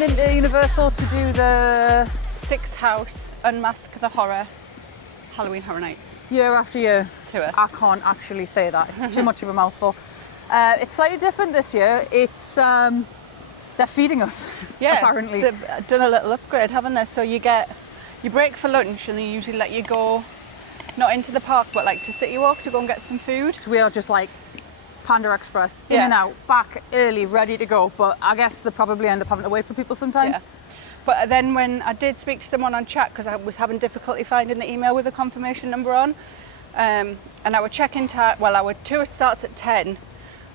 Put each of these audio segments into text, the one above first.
heading into Universal to do the 6-house Unmask the Horror Halloween Horror Nights year after year tour. I can't actually say that. It's too much of a mouthful. It's slightly different this year. It's they're feeding us. Yeah, apparently. They've done a little upgrade, haven't they? So you break for lunch and they usually let you go, not into the park, but like to CityWalk to go and get some food. So we are just like Panda Express, in and out, back early, ready to go. But I guess they probably end up having to wait for people sometimes. Yeah. But then when I did speak to someone on chat, because I was having difficulty finding the email with the confirmation number on, and our check-in time, well, our tour starts at 10,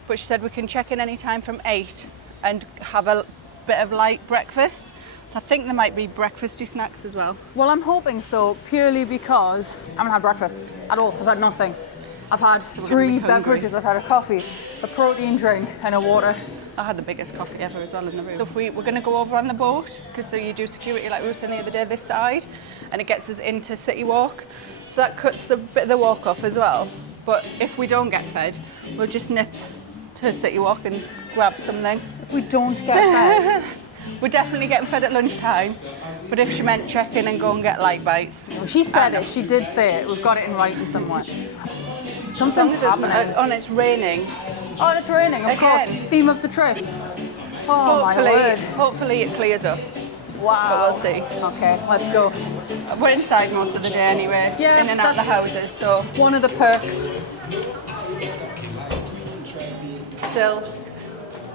but she said we can check in any time from 8 and have a bit of light breakfast. So I think there might be breakfasty snacks as well. Well, I'm hoping so, purely because I haven't had breakfast at all. I've had nothing. I've had 3 beverages. I've had a coffee, a protein drink, and a water. I had the biggest coffee ever as well in the room. So if we're going to go over on the boat, because you do security like we were saying the other day this side, and it gets us into CityWalk. So that cuts the bit of the walk off as well. But if we don't get fed, we'll just nip to CityWalk and grab something. If we don't get fed, we're definitely getting fed at lunchtime. But if she meant check in and go and get light bites. well, she said it. She did say it. We've got it in writing somewhere. Something's happening. And it's raining. Oh, it's raining, of course. Theme of the trip. Oh my word. Hopefully it clears up. Wow. But we'll see. Okay, let's go. We're inside most of the day anyway. Yeah, in and out the houses. So one of the perks. Still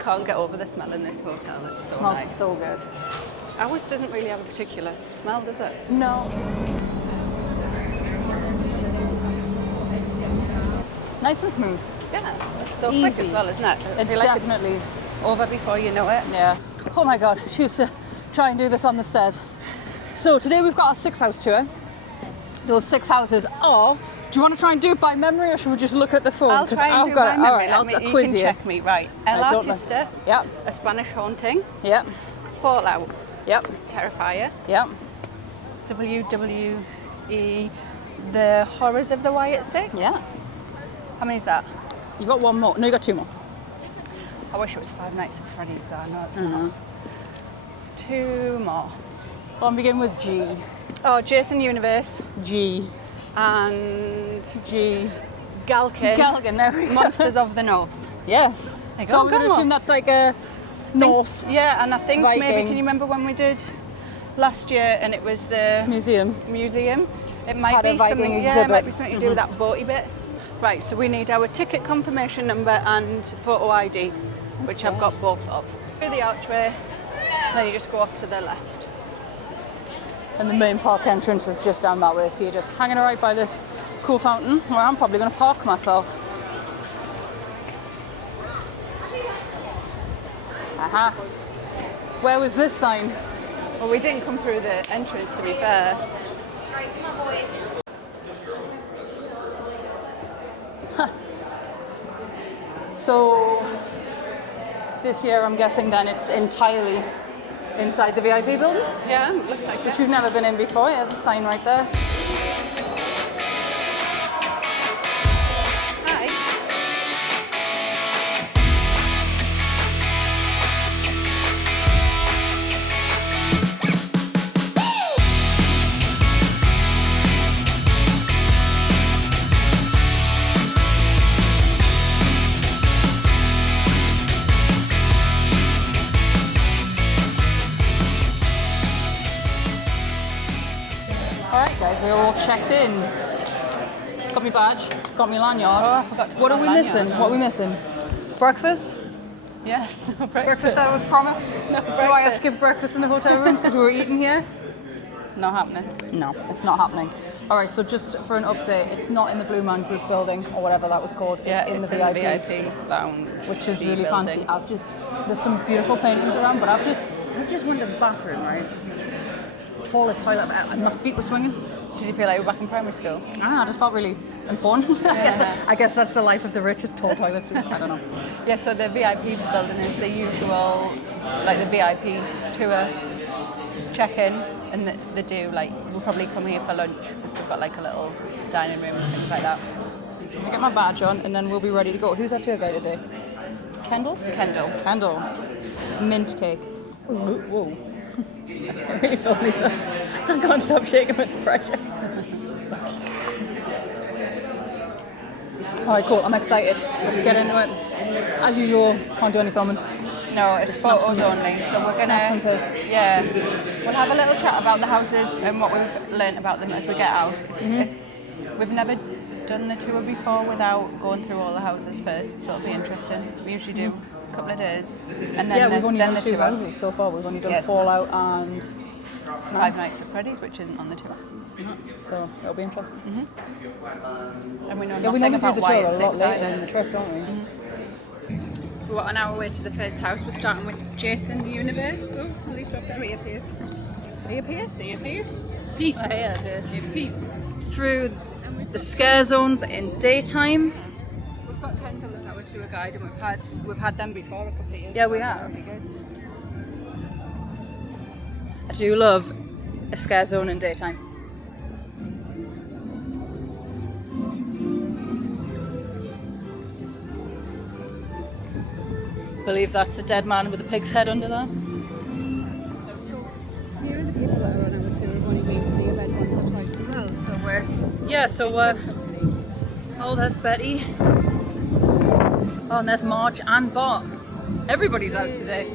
can't get over the smell in this hotel. It's so Smells nice. so good. Ours doesn't really have a particular smell, does it? No. Nice and smooth. Yeah, it's so Easy. quick as well, isn't it? I It's feel like definitely over before you know it. Yeah. Oh my God, she used to try and do this on the stairs. So today we've got a 6-house tour. Those 6 houses are. Do you want to try and do it by memory, or should we just look at the phone? I'll try and do my memory. All right, I'll you quiz can you. check me, right? El I don't know. Artista, Yep. A Spanish Haunting, Yep. Fallout, Yep. Terrifier, Yep. WWE, The Horrors of the Wyatt 6. Yeah. How many is that? You've got one more. No, you got 2 more. I wish it was 5 Nights at Freddy's, but I know it's not. 2 more. Well, I'm beginning with G. Oh, Jason Universe G. and G. Gálkin. Gálkin, there we go. Monsters of the North. Yes. There you So go, we're going to go assume on. that's like a Norse Yeah, and I think maybe, Viking. can you remember when we did last year and it was the museum. museum? It might Had a be Viking something, exhibit. it might be something to do with that boaty bit. Right, so we need our ticket confirmation number and photo ID, which I've got both of. Through the archway, then you just go off to the left. And the main park entrance is just down that way, so you're just hanging right by this cool fountain where I'm probably going to park myself. Aha. Where was this sign? Well, we didn't come through the entrance, to be fair. So this year I'm guessing then it's entirely inside the VIP building, Yeah, looks like which it. we've never been in before. There's a sign right there. Hi. Alright guys, we're all checked in. Got my badge, got my lanyard. Oh, I forgot to put What are my we lanyard missing? on. What are we missing? Breakfast? Yes, no Breakfast that was promised? No Do I breakfast. skip breakfast in the hotel room because we were eating here? Not happening. No, it's not happening. Alright, so just for an update, it's not in the Blue Man Group building or whatever that was called. Yeah, it's in the VIP VIP, lounge, which is B really building. fancy. There's some beautiful paintings around, but I've just went to the bathroom, right? Tallest toilet ever, and my feet were swinging. Did you feel like you were back in primary school? I don't know, I just felt really important. I guess that's the life of the richest, tall toilets. I don't know. Yeah, so the VIP building is the usual, like the VIP tour check-in, and they do, like, we'll probably come here for lunch because they've got like a little dining room and things like that. I get my badge on and then we'll be ready to go. Who's our tour guide today? Kendall? Kendall. Kendall. Mint cake. Whoa. I really feel these up. I can't stop shaking with the pressure. Alright, cool. I'm excited. Let's get into it. As usual, can't do any filming. No, it's photos only. So we're Snap some gonna, pics. yeah, we'll have a little chat about the houses and what we've learnt about them as we get out. We've never done the tour before without going through all the houses first, so it'll be interesting. We usually do a couple of days, and then We've only done the 2 tour. houses so far. We've only done Yes. Fallout and Five Nights at Freddy's, which isn't on the tour. So it'll be interesting. And we know Yeah, we nothing normally do about the tour Wyatt a lot 6 later either. in the trip, don't we? So we're on our way to the first house. We're starting with Jason Universe. Oh, police officer reappears. Reappears? Peace. Oh, yeah, it is. Through the scare zones in daytime. We've got Kendall as our tour guide, and we've had them before a couple of years. Yeah, we have. I do love a scare zone in daytime. I believe that's a dead man with a pig's head under there. Few of the people that are on our tour have only been to the event once or twice as well. So we're Oh, there's Betty. Oh, and there's Marge and Bob. Everybody's out today.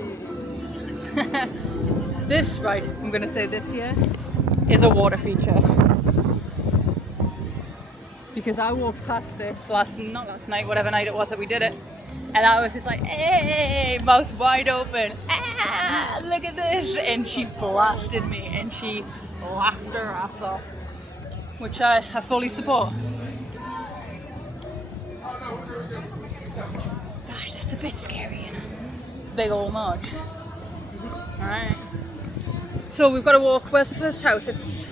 This, right, I'm gonna say this here, is a water feature. Because I walked past this not last night, whatever night it was that we did it, and I was just like, hey, mouth wide open, ah, look at this, and she blasted me, and she laughed her ass off, which I fully support. Gosh, that's a bit scary, you know. Big old Marge. Alright. So we've got to walk, where's the first house? It's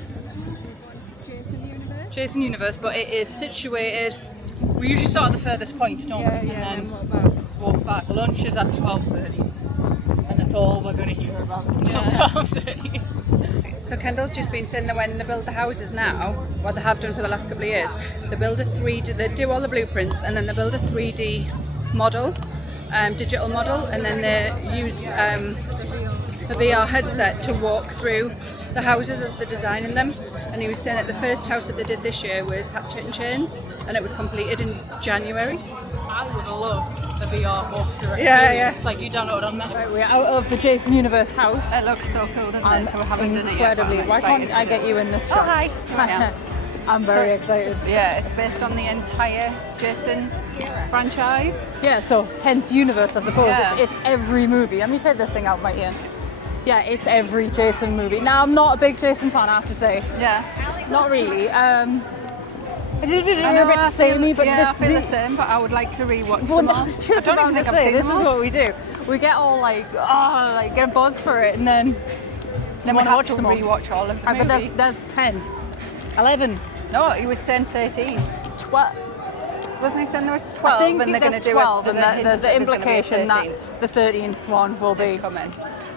Jason Universe, but it is situated, we usually start at the furthest point, don't we? Yeah, And then walk back. Lunch is at 12:30. And that's all we're going to hear about until 12:30. So Kendall's just been saying that when they build the houses now, what they have done for the last couple of years, they build a 3D, they do all the blueprints and then they build a 3D model, digital model, and then they use a VR headset to walk through the houses as they're designing them. And he was saying that the first house that they did this year was Hatchet and Chains, and it was completed in January. I would love a VR walkthrough. Yeah. Like you download on that. Right, we're out of the Jason Universe house. It looks so cool, doesn't I'm it? So we haven't done it yet. incredibly. But I'm Why can't excited I to get do you it. in this Oh, shot? hi. Here I am. I'm very excited. Yeah, it's based on the entire Jason franchise. Yeah, so hence universe, I suppose. Yeah. It's every movie. Let me take this thing out my ear. Yeah, it's every Jason movie. Now, I'm not a big Jason fan, I have to say. Yeah. Not really. I A know, bit I samey, feel, but yeah, this. I feel the same, but I would like to rewatch Well, them no, all. I was just I don't about even to think I've say, seen this them is all. what we do. We get all like, get a buzz for it, and then Then we wanna have watch to them all. rewatch all of the But movies. there's 10, 11, No, he was saying 13. 12. Wasn't he saying there was 12 I think and they're going to there's do 12, it? and There's there's the gonna be a implication that 13th the 13th one will be. is coming.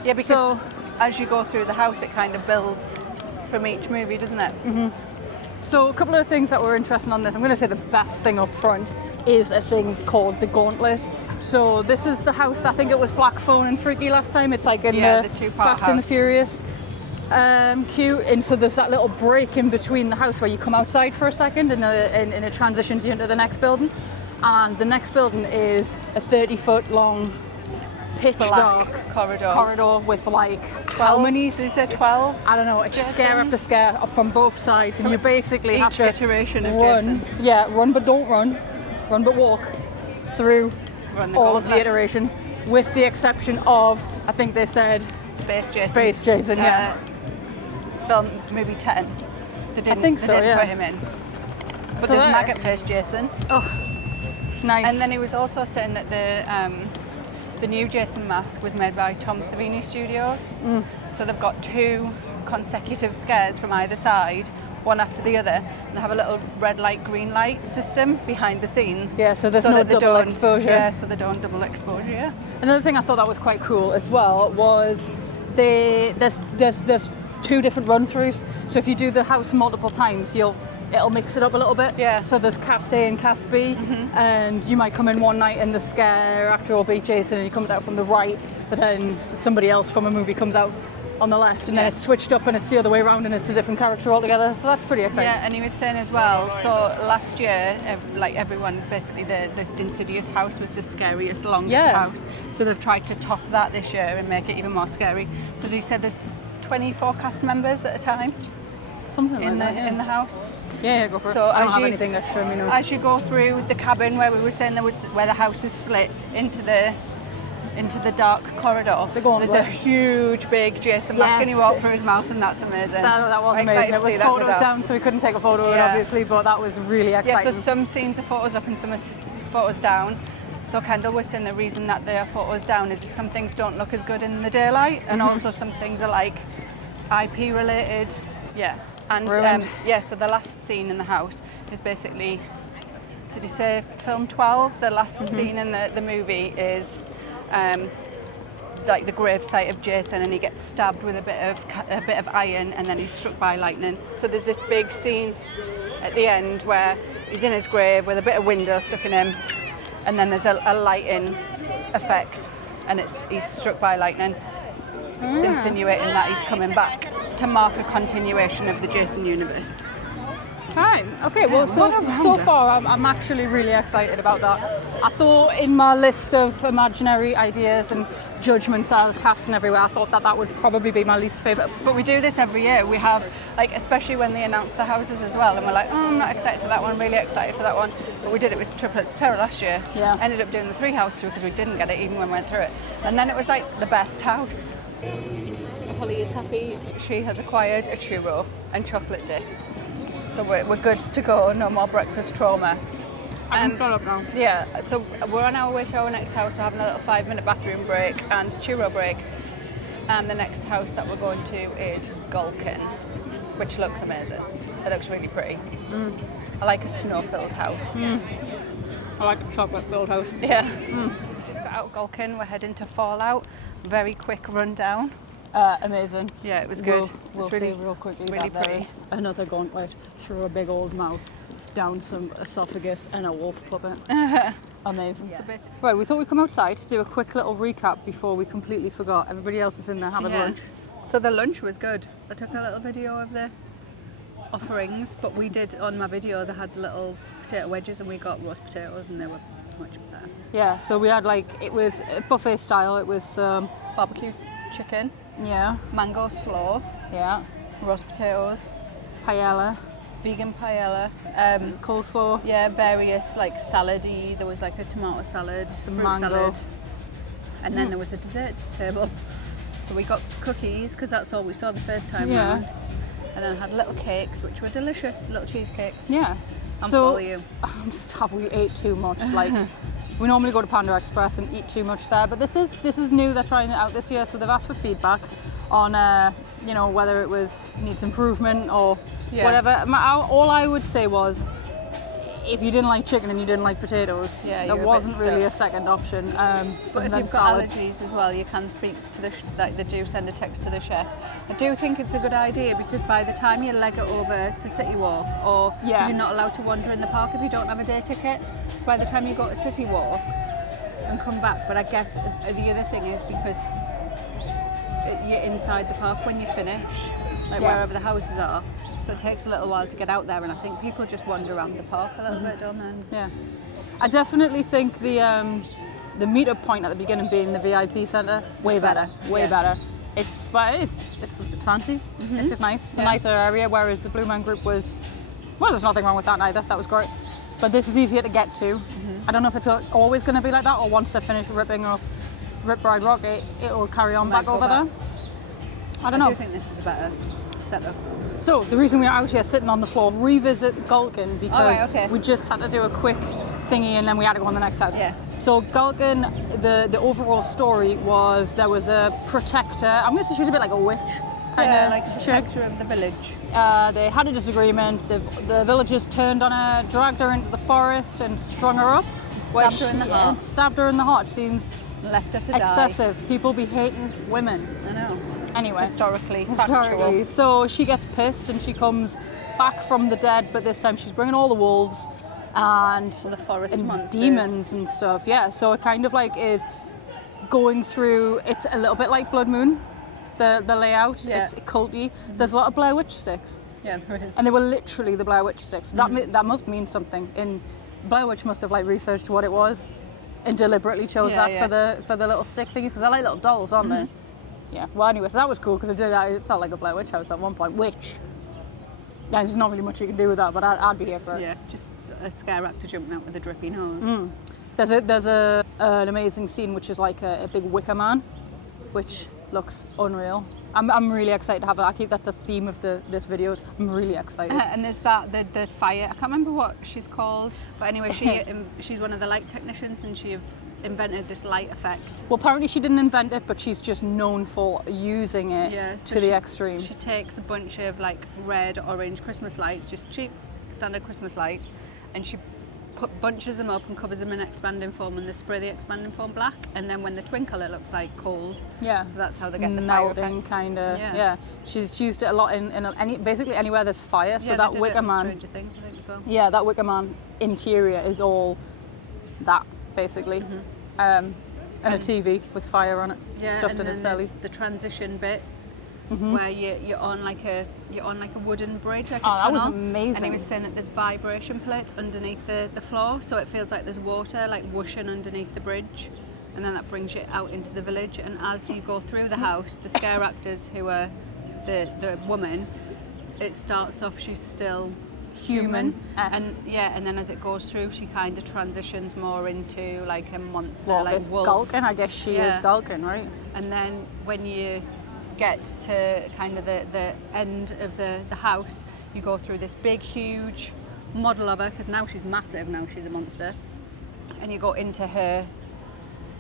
Yeah, because So- as you go through the house, it kind of builds from each movie, doesn't it? So a couple of things that were interesting on this, I'm going to say the best thing up front is a thing called the Gauntlet. So this is the house, I think it was Black Phone and Freaky last time, it's like in Yeah, the the two-part Fast and the house. Furious queue, and so there's that little break in between the house where you come outside for a second and it transitions you into the next building, and the next building is a 30-foot long pitch dark corridor with like how many? Did you say 12? I don't know, it's scare Jason? after scare from both sides, and you basically Each have to iteration of run. Jason. Yeah, run but don't run, run but walk through Run the all of the gauntlet. iterations, with the exception of, I think they said, Space Jason. Space Jason, yeah. Film movie 10. They didn't, think they so, didn't yeah. put him in. But So there's there. Maggot Face Jason. Nice. And then he was also saying that the new Jason mask was made by Tom Savini Studios. So they've got 2 consecutive scares from either side, one after the other, and they have a little red light, green light system behind the scenes. Yeah, so there's no that they double don't- exposure. Yeah, so they don't double exposure. Yeah. Another thing I thought that was quite cool as well was there's 2 different run-throughs. So if you do the house multiple times, it'll mix it up a little bit. Yeah. So there's cast A and cast B, and you might come in one night and the scare actor will be Jason, and you come out from the right, but then somebody else from a movie comes out on the left, and then it's switched up and it's the other way around and it's a different character altogether. So that's pretty exciting. Yeah, and he was saying as well, so last year, like everyone, basically the Insidious house was the scariest, longest house. So they've tried to top that this year and make it even more scary. So he said there's 24 cast members at a time. Something like that, in the house. Yeah, go for it. So I don't have anything extra in my notes. As you go through the cabin where we were saying where the house is split into the dark corridor, there's a huge big Jason mask, and he walked through his mouth, and that's amazing. That was amazing. It was photos down, so we couldn't take a photo of it, obviously, but that was really exciting. Yeah, so some scenes are photos up and some are photos down. So Kendall was saying the reason that they are photos down is some things don't look as good in the daylight, and also some things are like IP related. Yeah. And so the last scene in the house is basically, did you say film 12? The last scene in the movie is like the gravesite of Jason, and he gets stabbed with a bit of iron, and then he's struck by lightning. So there's this big scene at the end where he's in his grave with a bit of window stuck in him, and then there's a lighting effect, and he's struck by lightning, insinuating that he's coming back to mark a continuation of the Jason universe. Fine. Okay, well, so far I'm actually really excited about that. I thought in my list of imaginary ideas and judgments that I was casting everywhere, I thought that would probably be my least favourite. But we do this every year. We have, like, especially when they announce the houses as well, and we're like, oh, I'm not excited for that one, really excited for that one. But we did it with Triplets Terror last year. Yeah. Ended up doing the 3 house tour because we didn't get it even when we went through it. And then it was like the best house. Holly is happy. She has acquired a churro and chocolate dip. So we're good to go, no more breakfast trauma. I can fill up now. Yeah, so we're on our way to our next house, we're having a little 5-minute bathroom break and churro break. And the next house that we're going to is Gálkin, which looks amazing. It looks really pretty. I like a snow-filled house. I like a chocolate-filled house. Yeah. Just got out Gálkin, we're heading to Fallout. Very quick rundown. Amazing. Yeah, it was good. We'll see real quickly really that pretty. there is another gauntlet through a big old mouth, down some esophagus and a wolf puppet. Amazing. Yeah. Right, we thought we'd come outside to do a quick little recap before we completely forgot. Everybody else is in there having lunch. So the lunch was good. I took a little video of the offerings, but we did, on my video, they had little potato wedges and we got roast potatoes and they were much better. Yeah, so we had it was buffet style. It was Barbecue chicken. Yeah. Mango slaw. Yeah. Roast potatoes. Paella. Vegan paella. Coleslaw. Yeah, various salad-y. There was a tomato salad, some fruit mango. salad. And then there was a dessert table. So we got cookies because that's all we saw the first time round. And then I had little cakes which were delicious, little cheesecakes. Yeah. I'm full of you. I'm stuffed. We ate too much. We normally go to Panda Express and eat too much there, but this is new. They're trying it out this year, so they've asked for feedback on whether it needs improvement or whatever. All I would say was, if you didn't like chicken and you didn't like potatoes, there wasn't really a second option. But if you've got allergies as well, you can speak to they do send a text to the chef. I do think it's a good idea because by the time you leg it over to CityWalk, or you're not allowed to wander in the park if you don't have a day ticket. So by the time you go to CityWalk and come back, but I guess the other thing is because you're inside the park when you finish, wherever the houses are. So it takes a little while to get out there, and I think people just wander around the park a little bit, don't they? Yeah, I definitely think the meetup point at the beginning being the VIP centre way better. It's fancy. It's just nice. It's a nicer area. Whereas the Blue Man Group was, there's nothing wrong with that either. That was great. But this is easier to get to. I don't know if it's always going to be like that, or once they finish ripping or Rip Ride Rock, it will carry on back over there. I don't know. I do think this is a better setup. So the reason we're out here sitting on the floor, revisit Gálkin, because we just had to do a quick thingy and then we had to go on the next house. Yeah. So Gálkin, the overall story was there was a protector. I'm going to say she was a bit like a witch. Like a protector of the village. They had a disagreement. The villagers turned on her, dragged her into the forest and strung her up. Stabbed her in the heart. And stabbed her in the heart. Seems left her to excessive. die. People be hating women. I know. Anyway. Historically. So she gets pissed and she comes back from the dead, but this time she's bringing all the wolves and the forest monsters. Demons and stuff. Yeah, so it kind of is going through, it's a little bit like Blood Moon, the layout. Yeah. It's culty. There's a lot of Blair Witch sticks. Yeah, there is. And they were literally the Blair Witch sticks. That must mean something. In Blair Witch must have like researched what it was and deliberately chose for the little stick thingy, because they're like little dolls, aren't they? Yeah. Well, anyway, so that was cool because it felt like a Blair Witch house at one point. Which there's not really much you can do with that, but I'd be here for it. Yeah, just a scare actor jumping out with a drippy nose. There's an amazing scene which is like a big Wicker Man, which looks unreal. I'm really excited to have it. I keep that the theme of this video. I'm really excited. And there's the fire. I can't remember what she's called, but anyway, she's one of the light technicians, and she invented this light effect. Well, apparently she didn't invent it, but she's just known for using it to the extreme. She takes a bunch of like red, orange Christmas lights, just cheap standard Christmas lights, and she bunches them up and covers them in expanding foam, and they spray the expanding foam black, and then when they twinkle it looks like coals. Yeah. So that's how they get the fire effect. Kind of. Yeah. She's used it a lot in basically anywhere there's fire. So that Wicker Man. Stranger Things, I think, as well. Yeah, that Wicker Man interior is all that basically, and a TV with fire on it, stuffed in its belly. The transition bit. Where you're on like a wooden bridge. Like that was amazing. And he was saying that there's vibration plates underneath the floor, so it feels like there's water like whooshing underneath the bridge, and then that brings you out into the village. And as you go through the house, the scare actors who are the woman, it starts off she's still human, and then as it goes through, she kind of transitions more into like a monster, like this wolf. Gálkin, I guess she is Gálkin, right? And then when you get to kind of the end of the house, you go through this big huge model of her, because now she's massive, now she's a monster, and you go into her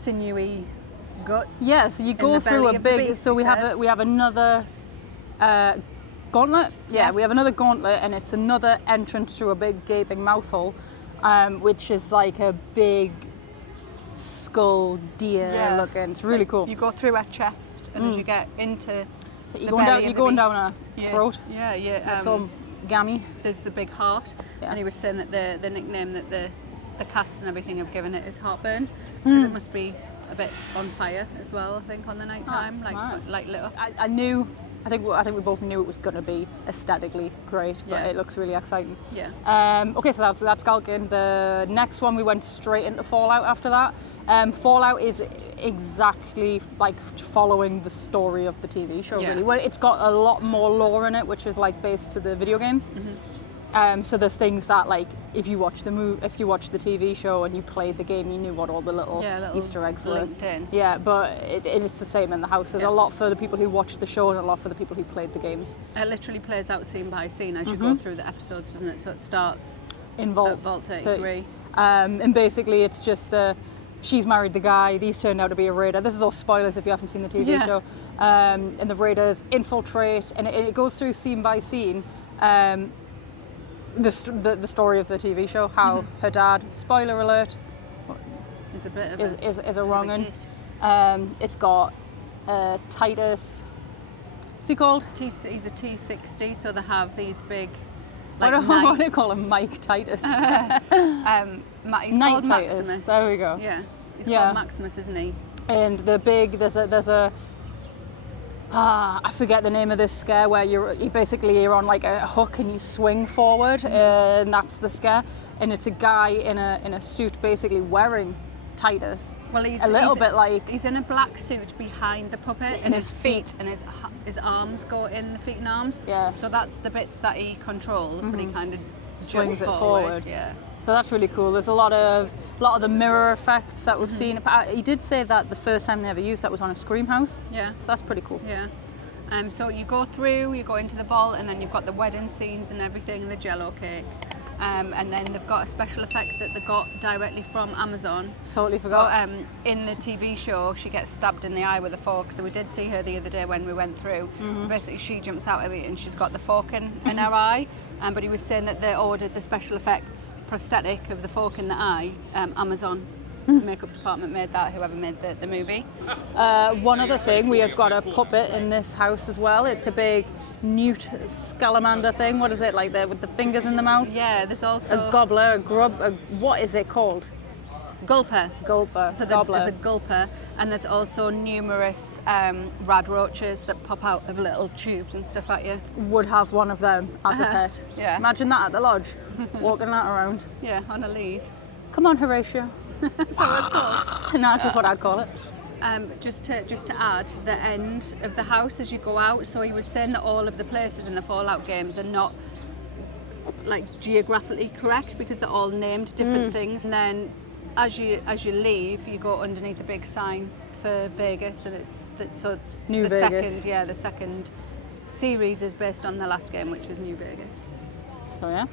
sinewy gut. So you go through a big, so we have another gauntlet. We have another gauntlet, and it's another entrance through a big gaping mouth hole, which is like a big skull deer looking. It's really cool. You go through her chest, and as you get into you're going down her throat. It's all gammy. There's the big heart, and he was saying that the nickname that the cast and everything have given it is heartburn, because it must be a bit on fire as well, I think, on the night time, like lit up. I think we both knew it was going to be aesthetically great, but it looks really exciting. Okay, so that's Gálkin. The next one, we went straight into Fallout after that. Fallout is exactly like following the story of the TV show, really. Well, it's got a lot more lore in it, which is like based to the video games. So there's things that, like, if you watch the TV show and you played the game, you knew what all the little Easter eggs were. Yeah, but it's the same in the house. There's a lot for the people who watched the show and a lot for the people who played the games. It literally plays out scene by scene as you go through the episodes, doesn't it? So it starts in Vault 33. And basically it's just she's married the guy, these turned out to be a raider. This is all spoilers if you haven't seen the TV show. And the raiders infiltrate, and it goes through scene by scene. The story of the TV show, how her dad, spoiler alert, is a bit of is a wrong one. It's got Titus. What's he called? He's a T60, so they have these big. Like what do they call him? Mike Titus. He's called Maximus. There we go. Yeah, he's called Maximus, isn't he? And there's a I forget the name of this scare where you're on like a hook and you swing forward, and that's the scare. And it's a guy in a suit basically wearing Titus. Well, he's in a black suit behind the puppet, and his feet and his arms go in the feet and arms. Yeah. So that's the bits that he controls, but he kind of swings it forward. Yeah. So that's really cool. There's a lot of the mirror effects that we've seen. He did say that the first time they ever used that was on a Scream house. Yeah. So that's pretty cool. Yeah. So you go through, you go into the vault, and then you've got the wedding scenes and everything, and the Jello cake. And then they've got a special effect that they got directly from Amazon. Totally forgot. But, in the TV show, she gets stabbed in the eye with a fork. So we did see her the other day when we went through. So basically, she jumps out of it and she's got the fork in her eye. But he was saying that they ordered the special effects prosthetic of the fork in the eye. Amazon. The makeup department made that, whoever made the movie. One other thing, we have got a puppet in this house as well. It's a big newt salamander thing. What is it, like with the fingers in the mouth? Yeah, there's also a gobbler, a grub, what is it called? Gulper. Gulper. So Gobbler. there's a gulper, and there's also numerous radroaches that pop out of little tubes and stuff at you. Would have one of them as a pet. Yeah. Imagine that at the lodge, walking that around. Yeah, on a lead. Come on, Horatio. So it's cool. No, that's just what I'd call it. Just to add, the end of the house as you go out. So he was saying that all of the places in the Fallout games are not like geographically correct because they're all named different things. And then as you leave, you go underneath a big sign for Vegas, and it's New Vegas. The second series is based on the last game, which was New Vegas. So yeah.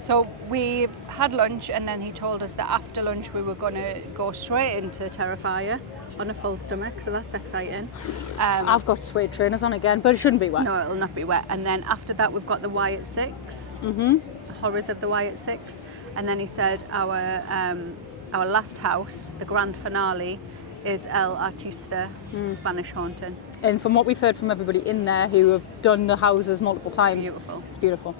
So we had lunch, and then he told us that after lunch we were going to go straight into Terrifier on a full stomach, so that's exciting. I've got suede trainers on again, but it shouldn't be wet. No, it'll not be wet. And then after that we've got the Wyatt 6, the horrors of the Wyatt 6. And then he said our last house, the grand finale, is El Artista, Spanish Haunting. And from what we've heard from everybody in there who have done the houses multiple times, Beautiful. It's beautiful.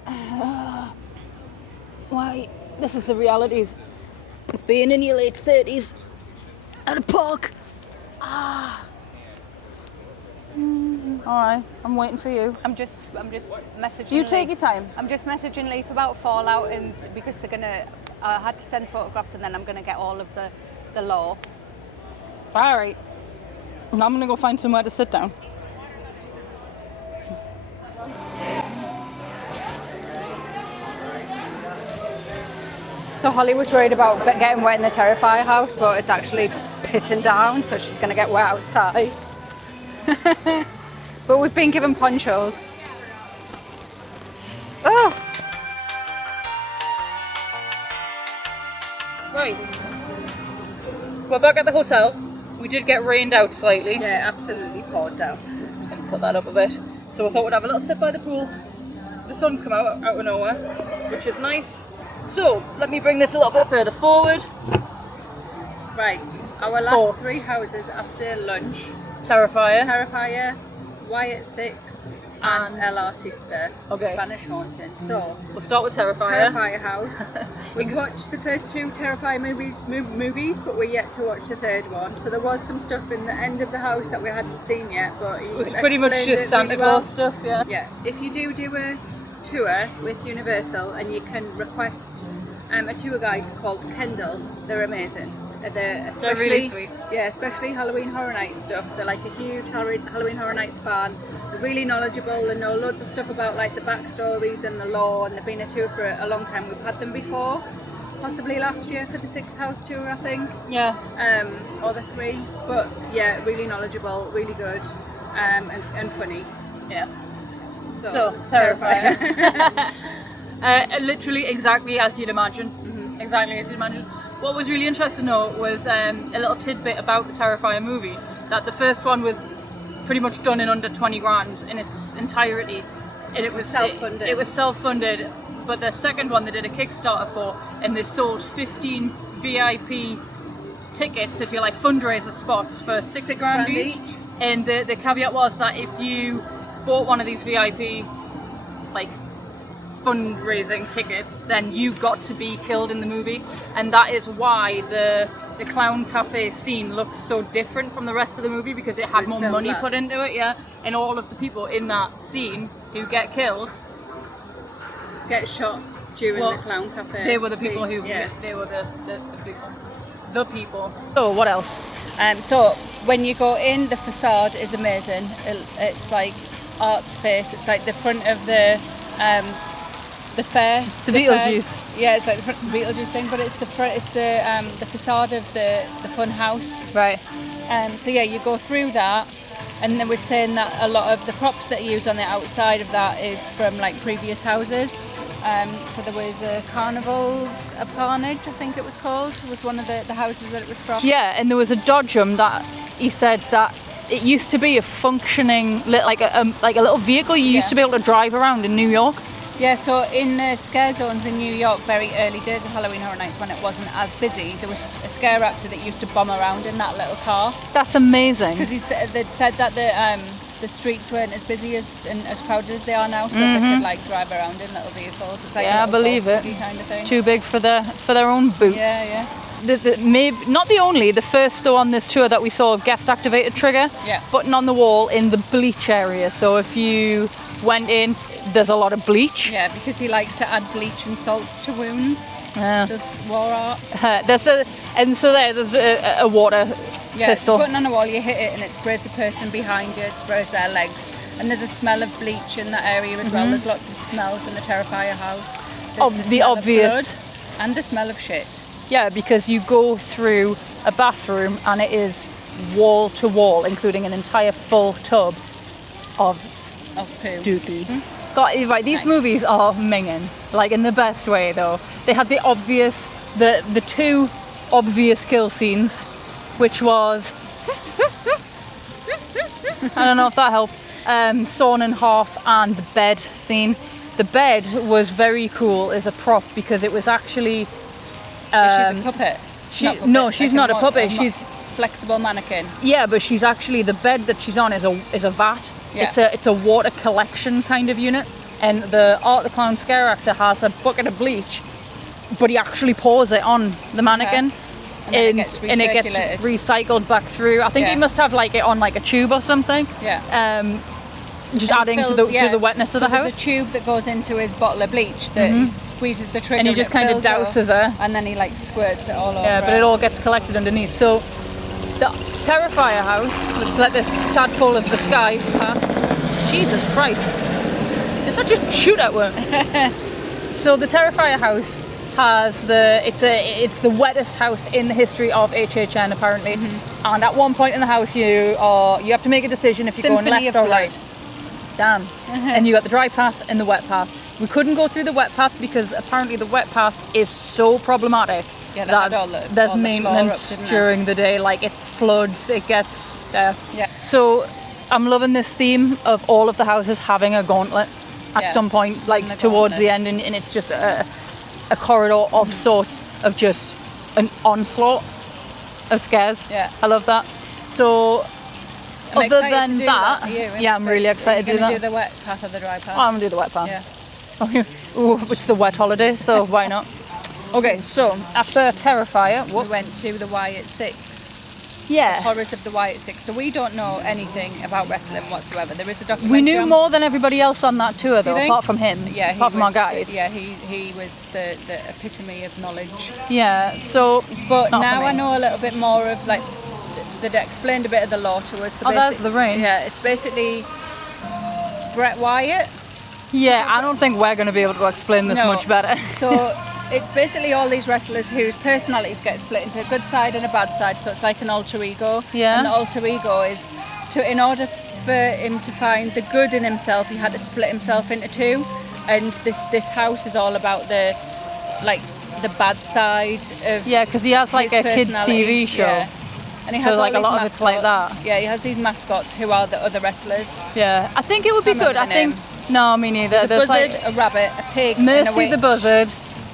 Why, this is the realities of being in your late 30s at a park. Alright, I'm waiting for you. I'm just messaging. You take your time. I'm just messaging Leaf about Fallout, and because they're gonna. I had to send photographs, and then I'm gonna get all of the lore. Alright. Now I'm gonna go find somewhere to sit down. So Holly was worried about getting wet in the Terrifier house, but it's actually pissing down, so she's gonna get wet outside. But we've been given ponchos. Oh! Right. We're back at the hotel. We did get rained out slightly. Yeah, absolutely poured down. And put that up a bit. So we thought we'd have a little sit by the pool. The sun's come out of nowhere, which is nice. So, let me bring this a little bit further forward. Right, our last 3 houses after lunch. Terrifier, Wyatt 6 and El Artista, Spanish Haunting. So, we'll start with Terrifier house. We've watched the first 2 Terrifier movies, but we're yet to watch the 3rd one. So there was some stuff in the end of the house that we hadn't seen yet, but it's pretty much just Santa Claus stuff, yeah. Yeah, if you do a tour with Universal and you can request a tour guide called Kendall, they're amazing. They're really sweet. Yeah, especially Halloween Horror Nights stuff. They're like a huge Halloween Horror Nights fan. They're really knowledgeable. They know loads of stuff about like the backstories and the lore, and they've been a tour for a long time. We've had them before, possibly last year for the 6 house tour, I think. Yeah. Or the 3. But yeah, really knowledgeable, really good, and funny. Yeah. So Terrifier. Literally exactly as you'd imagine. Exactly as you'd imagine. What was really interesting though was a little tidbit about the Terrifier movie, that the first one was pretty much done in under 20 grand in its entirety, and it was self-funded. It was self-funded, but the second one they did a Kickstarter for, and they sold 15 VIP tickets, if you like, fundraiser spots for 6 grand each. And the caveat was that if you bought one of these VIP like fundraising tickets, then you got to be killed in the movie, and that is why the clown cafe scene looks so different from the rest of the movie, because it had more money put into it, yeah. And all of the people in that scene who get killed get shot during the clown cafe. They were the people who they were the people. So what else? So when you go in, the facade is amazing. It's like art space. It's like the front of the fair. The Beetlejuice. Yeah, it's like the front of the Beetlejuice thing, but it's the front. It's the facade of the fun house. Right. So yeah, you go through that, and then we're saying that a lot of the props that are used on the outside of that is from like previous houses. So there was a Carnival of Carnage, I think it was called. It was one of the houses that it was from. Yeah, and there was a Dodgem that he said that it used to be a functioning, like a little vehicle you used to be able to drive around in New York. Yeah, so in the scare zones in New York, very early days of Halloween Horror Nights, when it wasn't as busy, there was a scare actor that used to bomb around in that little car. That's amazing. Because they'd said that the streets weren't as busy as crowded as they are now, so they could like drive around in little vehicles. It's like I believe it. Kind of thing. Too big for their own boots. Yeah. maybe not the only, the first though on this tour that we saw guest activated trigger button on the wall in the bleach area. So if you went in, there's a lot of bleach. Yeah, because he likes to add bleach and salts to wounds. Yeah. Does war art. There's a water pistol. Button on the wall, you hit it and it sprays the person behind you, it sprays their legs. And there's a smell of bleach in that area as well. There's lots of smells in the Terrifier house. There's the obvious. Of blood and the smell of shit. Yeah, because you go through a bathroom and it is wall to wall, including an entire full tub of poo. doo-doo. God, right, these movies are minging, like in the best way though. They had the two obvious kill scenes, which was, I don't know if that helped, sawn in half, and the bed scene. The bed was very cool as a prop because it was actually... she's a puppet. No, she's not a puppet. She's flexible mannequin. Yeah, but she's actually, the bed that she's on is a vat. Yeah. It's a water collection kind of unit, and the Art the Clown scare actor has a bucket of bleach, but he actually pours it on the mannequin, and it gets recycled back through. I think he must have like it on like a tube or something. Yeah. Just adding to the wetness of the house. There's a tube that goes into his bottle of bleach that he squeezes the trigger and he just kind of douses her, and then he like squirts it all over. Yeah, but it all gets collected underneath. So the Terrifier house, let's let this tadpole of the sky pass. Jesus Christ, did that just shoot at one? So the Terrifier house has it's the wettest house in the history of HHN apparently. And at one point in the house you have to make a decision if you're going left or right. Damn. And you got the dry path and the wet path. We couldn't go through the wet path because apparently the wet path is so problematic that there's maintenance during the day. Like it floods, it gets So I'm loving this theme of all of the houses having a gauntlet at some point, like towards the end, and it's just a corridor of sorts of just an onslaught of scares. Yeah, I love that. So other than that, I'm really excited to do that. Do the wet path or the dry path? Oh, I'm gonna do the wet path. Yeah. Ooh, it's the wet holiday, so why not? Okay, so after Terrifier, we went to the Wyatt 6. Yeah. The horrors of the Wyatt 6. So we don't know anything about wrestling whatsoever. There is a documentary. We knew more than everybody else on that tour, though, apart from him. Yeah, apart from our guide. He was the epitome of knowledge. Yeah. So, but now I know a little bit more of like. They explained a bit of the lore to us. So that's the rain. Yeah, it's basically Bret Wyatt. Yeah, I don't think we're going to be able to explain this much better. So it's basically all these wrestlers whose personalities get split into a good side and a bad side. So it's like an alter ego. Yeah. And the alter ego is in order for him to find the good in himself, he had to split himself into two. And this house is all about the bad side of because he has like a kids TV show. Yeah. And he has like all a lot these of it's like that. Yeah, he has these mascots who are the other wrestlers. Yeah, I think it would be good. No, me neither. There's a buzzard, a rabbit, a pig, Mercy and a witch. the buzzard.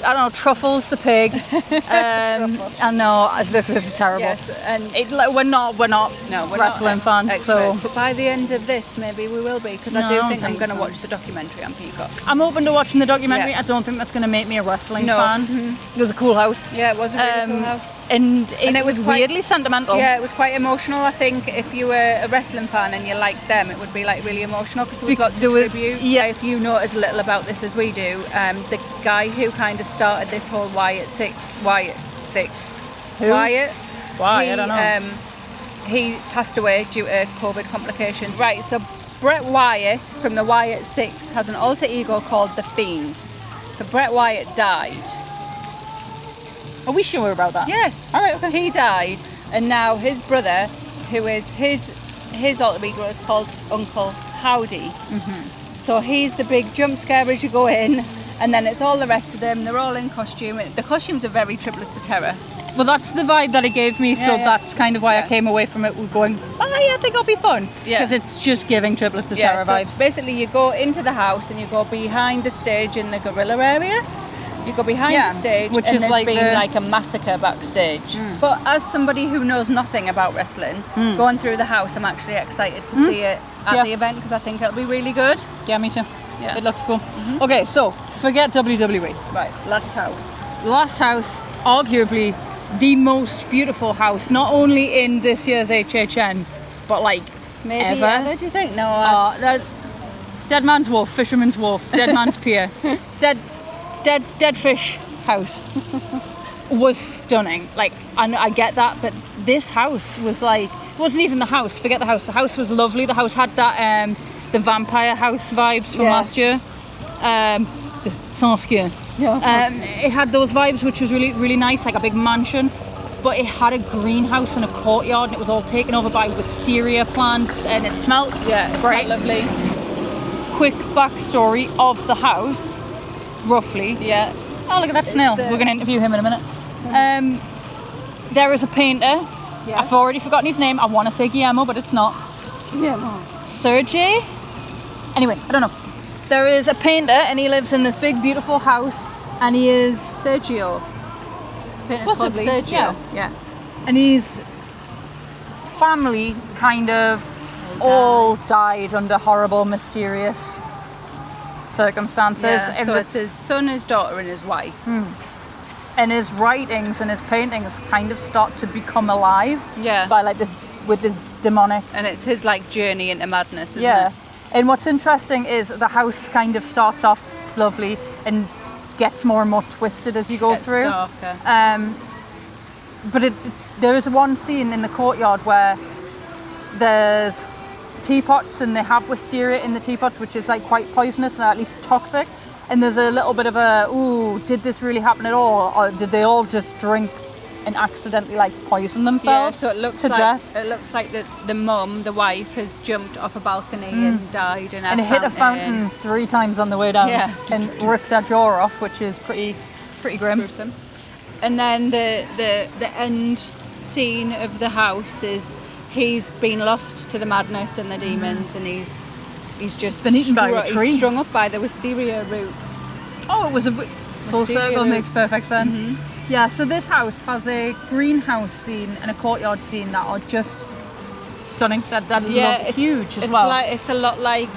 I don't know, Truffles the pig. I know, this is terrible. Yes, and we're not wrestling fans. Experts, so, but by the end of this, maybe we will be, because I do think I'm going to watch the documentary on Peacock. I'm open to watching the documentary. I don't think that's going to make me a wrestling fan. It was a cool house. Yeah, it was a really cool house. And it was weirdly sentimental. Yeah, it was quite emotional. I think if you were a wrestling fan and you liked them, it would be like really emotional because there was lots of tribute. Yeah, if you know as little about this as we do, the guy who kind of started this whole Wyatt 6. Who? Wyatt. Why? I don't know. He passed away due to COVID complications. Right. So Bret Wyatt from the Wyatt 6 has an alter ego called the Fiend. So Bret Wyatt died. Are we sure about that? Yes. All right, okay. He died, and now his brother, who is his alter ego, is called Uncle Howdy. So he's the big jump scare as you go in, and then it's all the rest of them. They're all in costume. The costumes are very Triplets of Terror. Well, that's the vibe that it gave me, so that's kind of why I came away from it going, I think it'll be fun. Because it's just giving Triplets of Terror vibes. Basically, you go into the house and you go behind the stage in the gorilla area. You go behind the stage, which and is there's like been like a massacre backstage. But as somebody who knows nothing about wrestling, going through the house, I'm actually excited to see it at the event because I think it'll be really good. Yeah, me too. Yeah. It looks cool. Okay, so forget WWE. Right, last house. Last house, arguably the most beautiful house, not only in this year's HHN, but like Maybe ever. do you think? No. Dead Man's Wharf, Fisherman's Wharf, Dead Man's Pier, dead fish house was stunning. Like, and I get that, but this house was like, it wasn't even the house. Forget the house. The house was lovely. The house had that the vampire house vibes from last year. The Sanskrit. Yeah. It had those vibes, which was really, really nice, like a big mansion. But it had a greenhouse and a courtyard, and it was all taken over by wisteria plants, and it smelled great. Lovely. Quick backstory of the house, roughly. Yeah. Oh, look at that snail. We're going to interview him in a minute. There is a painter. Yeah. I've already forgotten his name. I want to say Guillermo, but it's not. Guillermo. Sergey? Anyway, I don't know. There is a painter, and he lives in this big, beautiful house, and he is Sergio. possibly Sergio. Yeah. And his family kind of all died under horrible, mysterious circumstances. Yeah. And So it's his son, his daughter, and his wife. and his writings and his paintings kind of start to become alive. Yeah. By like this, with this demonic. And it's his like journey into madness, isn't Yeah. it? And what's interesting is the house kind of starts off lovely and gets more and more twisted as you go Gets through. darker. But there is one scene in the courtyard where there's teapots, and they have wisteria in the teapots, which is like quite poisonous and at least toxic. And there's a little bit of a, ooh, did this really happen at all? Or did they all just drink and accidentally like poison themselves So it looks to like death? it looks like the mum, the wife, has jumped off a balcony and died in a And it hit a fountain 3 times on the way down. Yeah. And ripped their jaw off, which is pretty grim. Gruesome. And then the end scene of the house is he's been lost to the madness and the demons, and he's just Been eaten by a tree. He's strung up by the wisteria roots. Oh, it was a full Wisteria circle, makes roots. perfect sense. Yeah, so this house has a greenhouse scene and a courtyard scene that are just stunning. That look huge as well. It's a lot like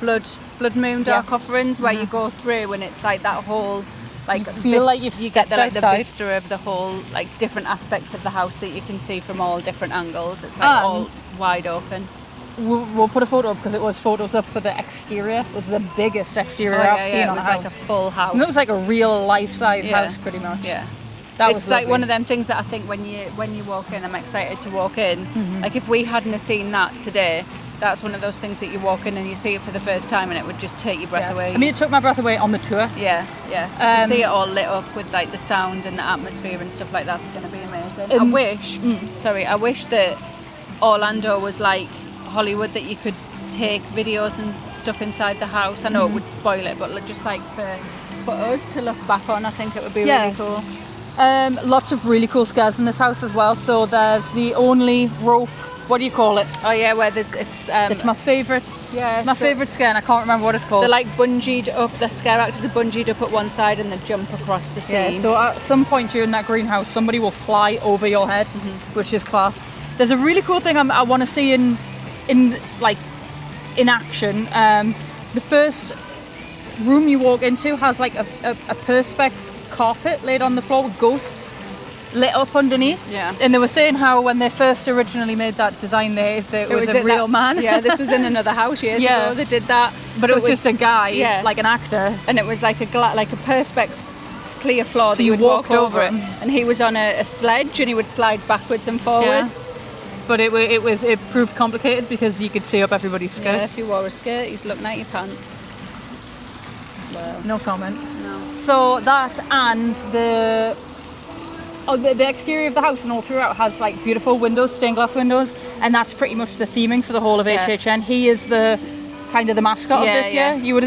Blood Moon Dark Offerings, where you go through and it's like that whole like You feel like you've you get the, like, the stepped outside. vista of the whole like different aspects of the house that you can see from all different angles. It's like all wide open. We'll put a photo up because it was photos up for the exterior. It was the biggest exterior I've seen it on was a like house. a full house. And it was like a real life-size Yeah. house, pretty much. Yeah. That It's was like lovely. one of them things that I think when you walk in, I'm excited to walk in. Like if we hadn't have seen that today, that's one of those things that you walk in and you see it for the first time and it would just take your breath away. I mean, it took my breath away on the tour. Yeah. So to see it all lit up with like the sound and the atmosphere and stuff like that's going to be amazing. I wish that Orlando was like Hollywood, that you could take videos and stuff inside the house. I know it would spoil it, but just like for us to look back on, I think it would be really cool. Lots of really cool scares in this house as well. So there's the only rope. What do you call it? Oh yeah, where It's my favourite. Yeah, My favourite scare, and I can't remember what it's called. They're like bungeed up. The scare actors are bungeed up at one side and they jump across the scene. Yeah, so at some point during that greenhouse, somebody will fly over your head, which is class. There's a really cool thing I want to see in action. The first room you walk into has like a perspex carpet laid on the floor with ghosts lit up underneath. Yeah. And they were saying how when they first originally made that design, it was a real man. Yeah, this was in another house years ago. They did that, But So it was just a guy, yeah. like an actor. and it was like a perspex clear floor So that you would walk walked over over it, him. and he was on a sledge and he would slide backwards and forwards. But it proved complicated because you could see up everybody's Yeah, skirts. if you wore a skirt, he's looking at your pants. Well, No comment. no. So that and the exterior of the house and all throughout has like beautiful windows, stained glass windows, and that's pretty much the theming for the whole of HHN. He is the kind of the mascot of this year. You would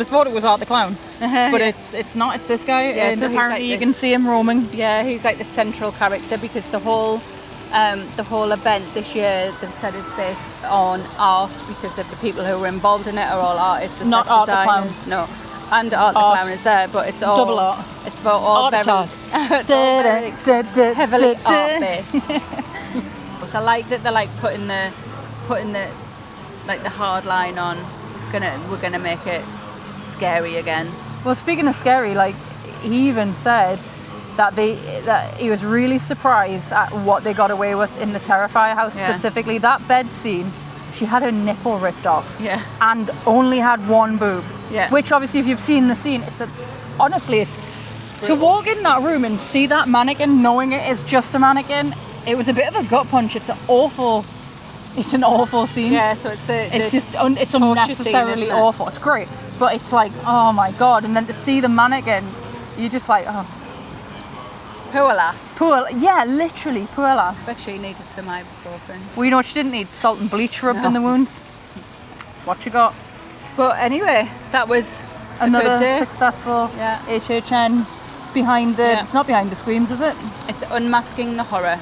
have thought it was Art the Clown, but it's not. It's this guy, Yeah, and so he's apparently like you can see him roaming. Yeah, he's like the central character because the whole event this year, they've said, is based on art because of the people who were involved in it are all artists. Not set Art the designers. No, and Art the Clown is there, but it's all Double art. It's for all very, it's all very heavily art based. So I like that they're like putting the like the hard line on. We're gonna make it scary again. Well, speaking of scary, like he even said that he was really surprised at what they got away with in the Terrifier house, specifically that bed scene. She had her nipple ripped off, and only had one boob. Which obviously, if you've seen the scene, honestly, it's to walk in that room and see that mannequin, knowing it is just a mannequin. It was a bit of a gut punch. It's an awful scene. Yeah, so it's it's unnecessarily scene, awful. It's great, but it's like, oh my god! And then to see the mannequin, you're just like, oh. Poor lass. Literally, poor lass. But she needed some ibuprofen. Well, you know what she didn't need? Salt and bleach rubbed in the wounds. That's what you got. But anyway, that was another successful HHN behind the... It's not behind the screams, is it? It's Unmasking the Horror.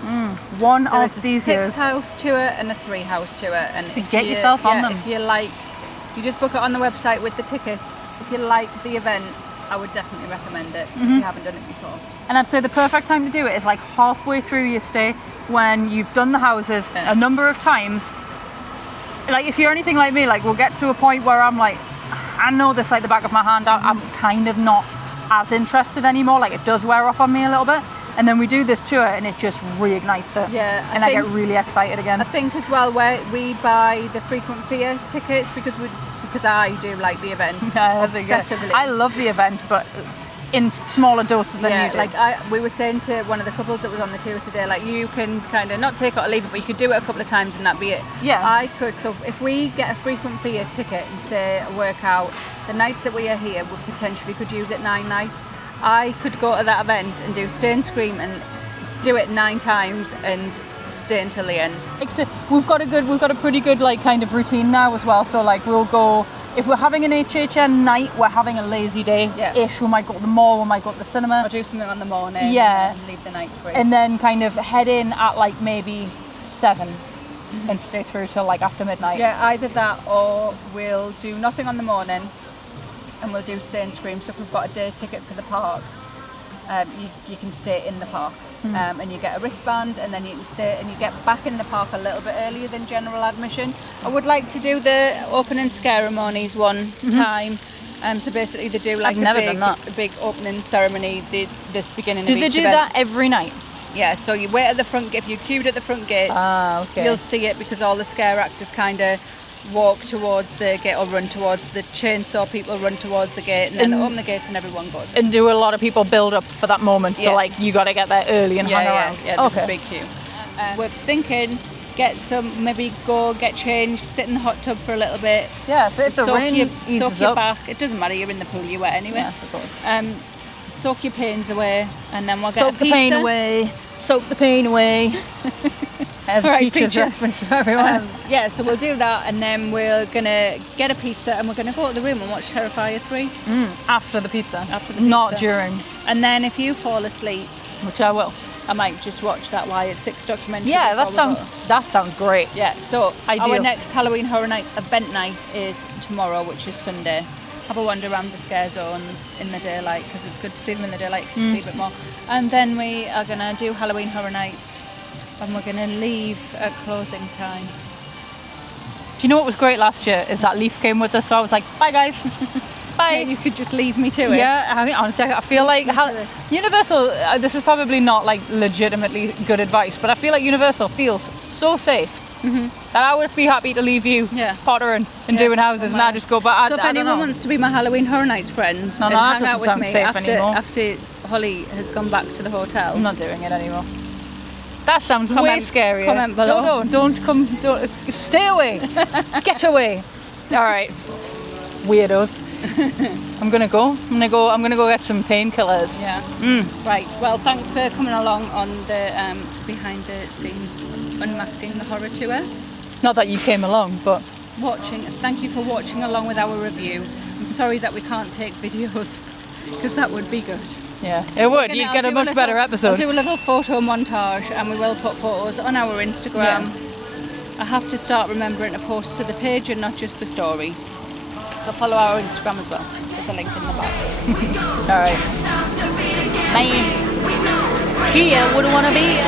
One of these years. There's a 6-house tour and a 3-house tour. And so get yourself on them. If you like, you just book it on the website with the ticket. If you like the event, I would definitely recommend it if you haven't done it before. And I'd say the perfect time to do it is like halfway through your stay, when you've done the houses a number of times. Like if you're anything like me, like we'll get to a point where I'm like, I know this like the back of my hand. I'm kind of not as interested anymore. Like it does wear off on me a little bit. And then we do this tour and it just reignites it. Yeah. I get really excited again. I think as well we buy the frequent fear tickets because I do like the event. Obsessively. I love the event, but in smaller doses than you do. Like we were saying to one of the couples that was on the tour today, like you can kind of not take it or leave it, but you could do it a couple of times and that'd be it. Yeah. I could. So if we get a frequent fear ticket and say a workout, the nights that we are here, we potentially could use it 9 nights. I could go to that event and do Stay and Scream and do it 9 times and stay until the end. We've got a pretty good like kind of routine now as well. So like we'll go, if we're having an HHN night, we're having a lazy day-ish. We might go to the mall, we might go to the cinema. Or do something on the morning. Yeah. And leave the night free. And then kind of head in at like maybe 7 and stay through till like after midnight. Yeah, either that or we'll do nothing on the morning and we'll do Stay and Scream. So if we've got a day ticket for the park, you can stay in the park and you get a wristband and then you can stay and you get back in the park a little bit earlier than general admission. I would like to do the opening ceremonies one time. So basically they do like a big opening ceremony the beginning of each event. Do they do that every night? Yeah, so you wait at the front, if you're queued at the front gates, you'll see it because all the scare actors kind of walk towards the gate or run towards the chainsaw people, run towards the gate and then open the gates and everyone goes. And do a lot of people build up for that moment? So like you got to get there early and hang around? Yeah, there's a big queue. We're thinking maybe go get changed, sit in the hot tub for a little bit. Yeah, but if the rain soak your back. It doesn't matter, you're in the pool, you're wet anyway. Yeah, of course. Soak your pains away and then we'll get a pizza. Soak the pain away. Soak the pain away. As Peaches reference for everyone. So we'll do that and then we're going to get a pizza and we're going to go to the room and watch Terrifier 3. After the pizza. Not during. And then if you fall asleep, which I will, I might just watch that Wyatt 6 documentary. Yeah, that sounds great. Yeah, so Ideal. Our next Halloween Horror Nights event night is tomorrow, which is Sunday. Have a wander around the scare zones in the daylight because it's good to see them in the daylight because you see a bit more. And then we are going to do Halloween Horror Nights and we're going to leave at closing time. Do you know what was great last year is that Leaf came with us, so I was like, bye guys. Bye. Yeah, you could just leave me to it. Yeah, I mean, honestly, I feel like Universal, this is probably not like legitimately good advice, but I feel like Universal feels so safe that I would be happy to leave you pottering and doing houses and I just go back. So if anyone wants to be my Halloween Horror Nights friend and hang out with me after Holly has gone back to the hotel. I'm not doing it anymore. That sounds way scarier. Comment below. No, don't come. Stay away. Get away. All right, weirdos. I'm gonna go get some painkillers. Yeah. Right. Well, thanks for coming along on the behind the scenes Unmasking the Horror Tour. Not that you came along, but thank you for watching along with our review. I'm sorry that we can't take videos because that would be good. Yeah, it would. You'd get a much better episode. I'll do a little photo montage and we will put photos on our Instagram. I have to start remembering to post to the page and not just the story. So follow our Instagram as well. There's a link in the back. All right. Bye. She wouldn't want to be